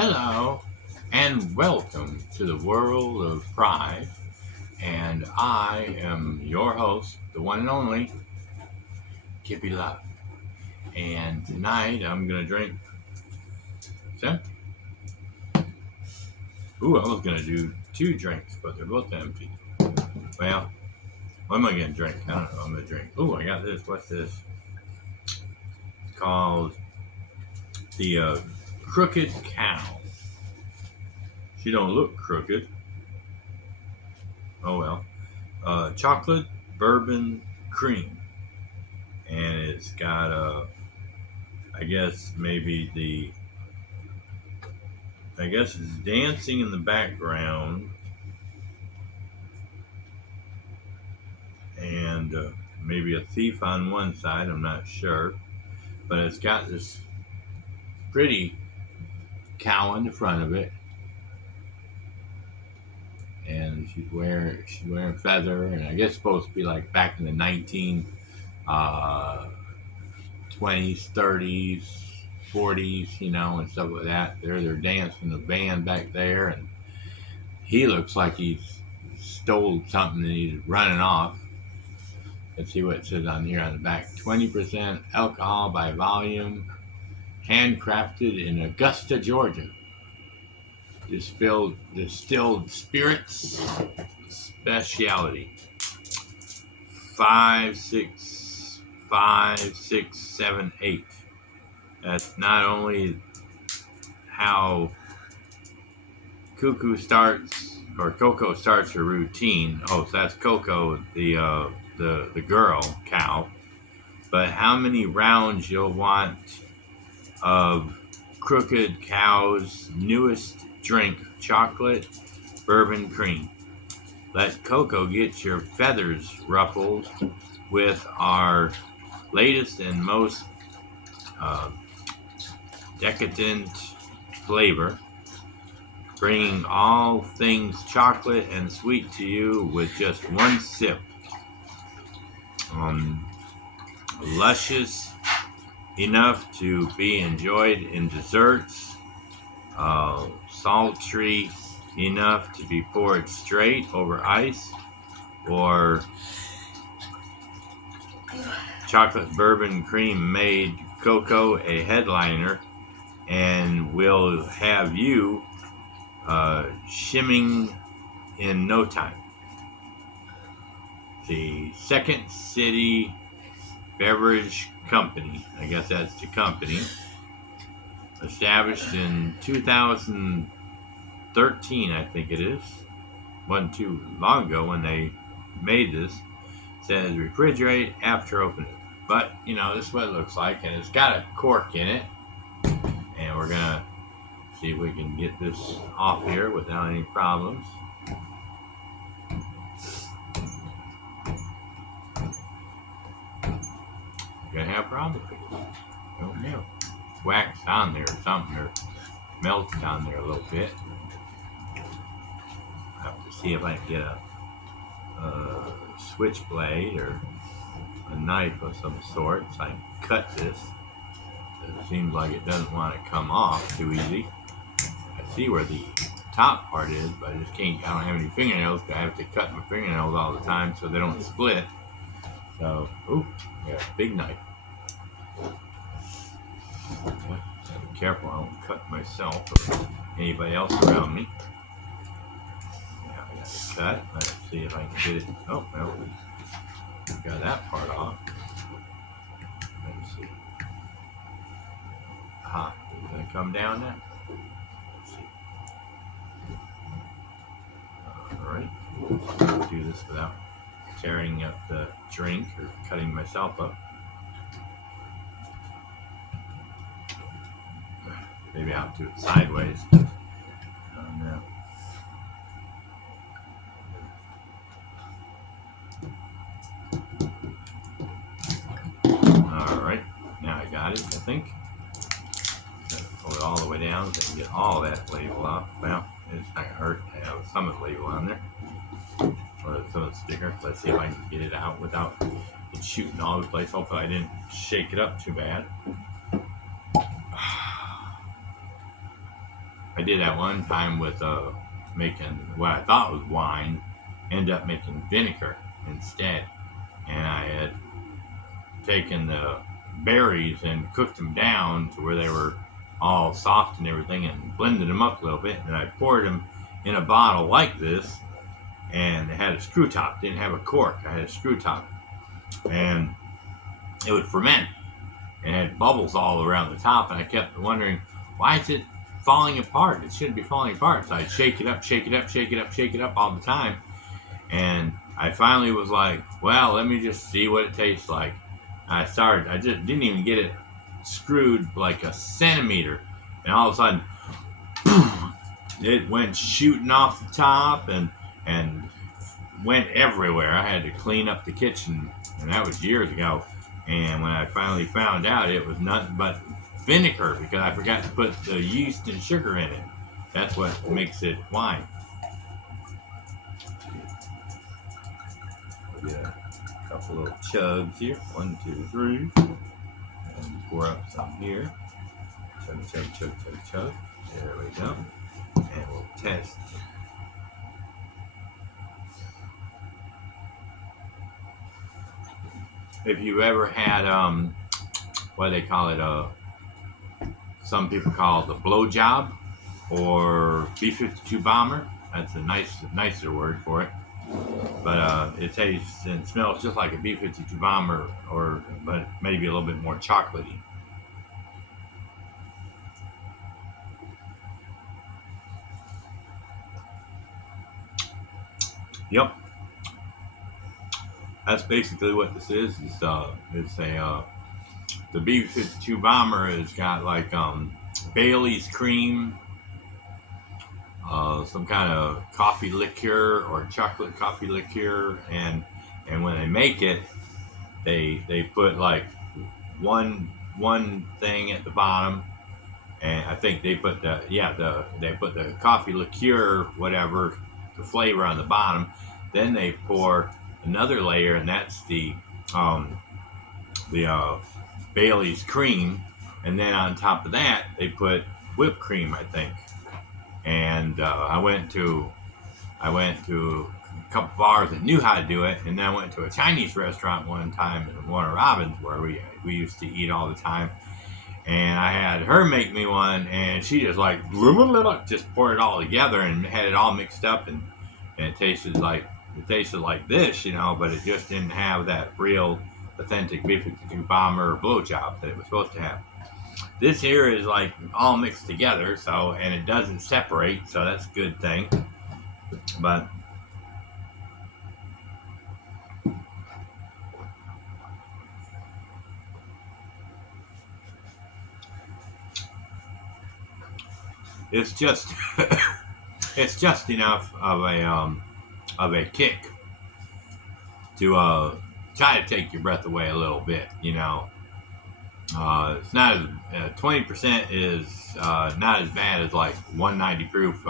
Hello and welcome to the world of pride. And I am your host, the one and only Kippy Love. And tonight I'm gonna drink. Some? Ooh, I was gonna do two drinks, but they're both empty. Well, what am I gonna drink? I don't know. I'm gonna drink. Ooh, I got this. What's this? It's called the Crooked Cow. She don't look crooked. Oh well. Chocolate bourbon cream, and it's got I guess maybe it's dancing in the background, and maybe a thief on one side. I'm not sure, but it's got this pretty cow in the front of it, and she's wearing feather, and I guess it's supposed to be like back in the 1920s, 30s, 40s, and stuff like that. They're dancing the band back there, and he looks like he's stole something and he's running off. Let's see what it says on here on the back. 20% alcohol by volume, handcrafted in Augusta, Georgia. Distilled spirits specialty. 5, 6, 5, 6, 7, 8. That's not only how Coco starts her routine. Oh, so that's Coco, the girl cow. But how many rounds you'll want of Crooked Cow's newest drink, chocolate bourbon cream. Let Coco get your feathers ruffled with our latest and most uh, decadent flavor, bringing all things chocolate and sweet to you with just one sip. Luscious enough to be enjoyed in desserts, sultry enough to be poured straight over ice, or chocolate bourbon cream made Coco a headliner and will have you shimming in no time. The Second City Beverage Company, I guess that's the company, established in 2013, I think it is. Wasn't too long ago when they made this. It says refrigerate after opening. But, this is what it looks like, and it's got a cork in it. And we're going to see if we can get this off here without any problems. Gonna have problems with it. Don't know. It's waxed on there or something, or melted on there a little bit. I have to see if I can get a switchblade or a knife of some sort so I can cut this. It seems like it doesn't want to come off too easy. I see where the top part is, but I just can't. I don't have any fingernails. I have to cut my fingernails all the time so they don't split. So, got a big knife. Gotta be careful I don't cut myself or anybody else around me. Now I got to cut. Let's see if I can get it. Oh, well, got that part off. Let's see. Aha, is it gonna come down now? Let's see. Alright. Do this without tearing up the drink or cutting myself up. Maybe I'll do it sideways. No. Alright, now I got it, I think. Pull it all the way down so I can get all that label off. Well, it's not going to hurt to have some of the label on there. Or some of the sticker. Let's see if I can get it out without it shooting all over the place. Hopefully I didn't shake it up too bad. I did that one time with making what I thought was wine, ended up making vinegar instead. And I had taken the berries and cooked them down to where they were all soft and everything, and blended them up a little bit. And I poured them in a bottle like this, and it had a screw top. Didn't have a cork. I had a screw top, and it would ferment and had bubbles all around the top. And I kept wondering, why is it falling apart? It shouldn't be falling apart. So I'd shake it up, shake it up, shake it up, shake it up all the time. And I finally was like, well, let me just see what it tastes like. I just didn't even get it screwed like a centimeter. And all of a sudden, it went shooting off the top and went everywhere. I had to clean up the kitchen, and that was years ago. And when I finally found out, it was nothing but vinegar because I forgot to put the yeast and sugar in it. That's what makes it wine. We'll get a couple little chugs here. 1, 2, 3. And pour up some here. Chug, chug, chug, chug, chug. There we go. And we'll test. If you've ever had what they call it, some people call it the blow job or B-52 bomber. That's a nicer word for it. But it tastes and smells just like a B-52 bomber, but maybe a little bit more chocolatey. Yep. That's basically what this is. It's a the B-52 bomber has got like Bailey's cream, some kind of coffee liqueur or chocolate coffee liqueur, and when they make it, they put like one thing at the bottom, and I think they put they put the coffee liqueur whatever the flavor on the bottom. Then they pour another layer, and that's the Bailey's cream, and then on top of that they put whipped cream, I think. And I went to a couple bars that knew how to do it, and then I went to a Chinese restaurant one time in Warner Robins where we used to eat all the time. And I had her make me one, and she just like just poured it all together and had it all mixed up, and it tasted like this, but it just didn't have that real authentic B-52 bomber blowjob that it was supposed to have. This here is like all mixed together, and it doesn't separate, so that's a good thing. But it's just it's just enough of a kick to try to take your breath away a little bit. It's not as 20% is not as bad as like 190 proof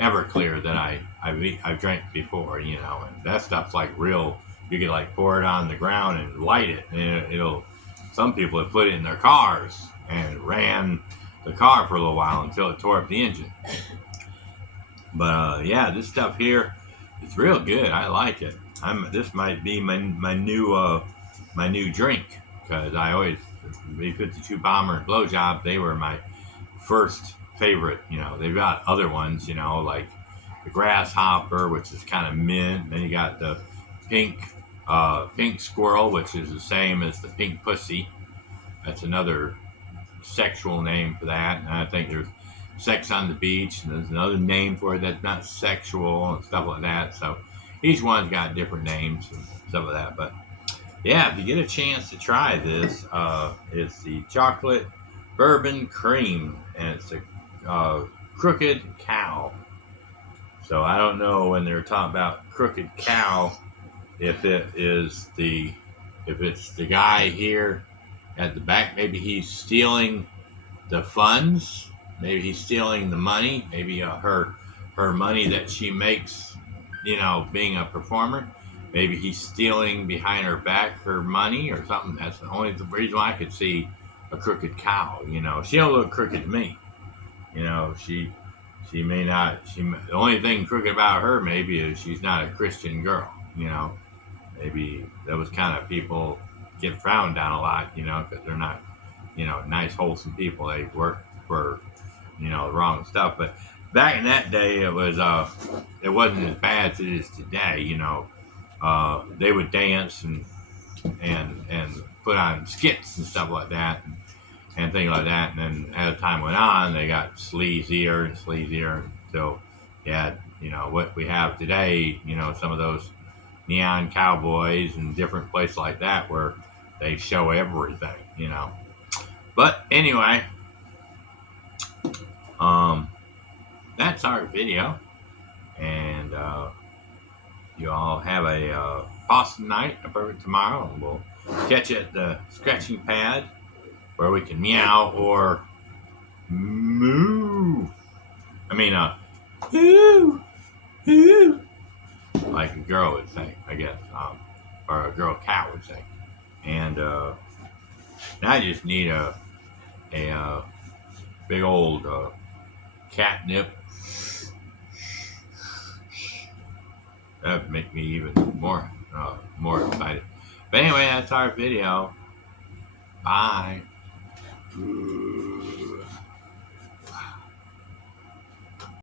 Everclear that I've drank before. And that stuff's like real. You could like pour it on the ground and light it, and it'll. Some people have put it in their cars and ran the car for a little while until it tore up the engine. But this stuff here is real good. I like it. This might be my new drink, because I always B-52 bomber and blowjob. They were my first favorite. They've got other ones. Like the grasshopper, which is kind of mint. Then you got the pink squirrel, which is the same as the pink pussy. That's another sexual name for that. And I think there's sex on the beach, and there's another name for it that's not sexual and stuff like that. So each one's got different names and stuff like that. But yeah, if you get a chance to try this, it's the chocolate bourbon cream, and it's a Crooked Cow. So I don't know when they're talking about Crooked Cow, if it's the guy here at the back. Maybe he's stealing the funds. Maybe he's stealing the money. Maybe her money that she makes, being a performer. Maybe he's stealing behind her back her money or something. That's the only reason why I could see a crooked cow. She don't look crooked to me. You know, she may not. The only thing crooked about her maybe is she's not a Christian girl. You know, maybe those kind of people get frowned down a lot. You know, because they're not, you know, nice, wholesome people. They work for, you know, the wrong stuff. But back in that day, it wasn't as bad as it is today. You know, they would dance and put on skits and stuff like that. And things like that. And then as time went on, they got sleazier and sleazier until you had, you know, what we have today, you know, some of those neon cowboys and different places like that where they show everything, you know. But anyway, that's our video. And you all have a awesome night, a perfect tomorrow. And we'll catch you at the scratching pad where we can meow or moo. I mean, hoo, hoo, like a girl would say, I guess, or a girl cat would say. And now I just need a big old catnip. That would make me even more excited. But anyway, that's our video. Bye.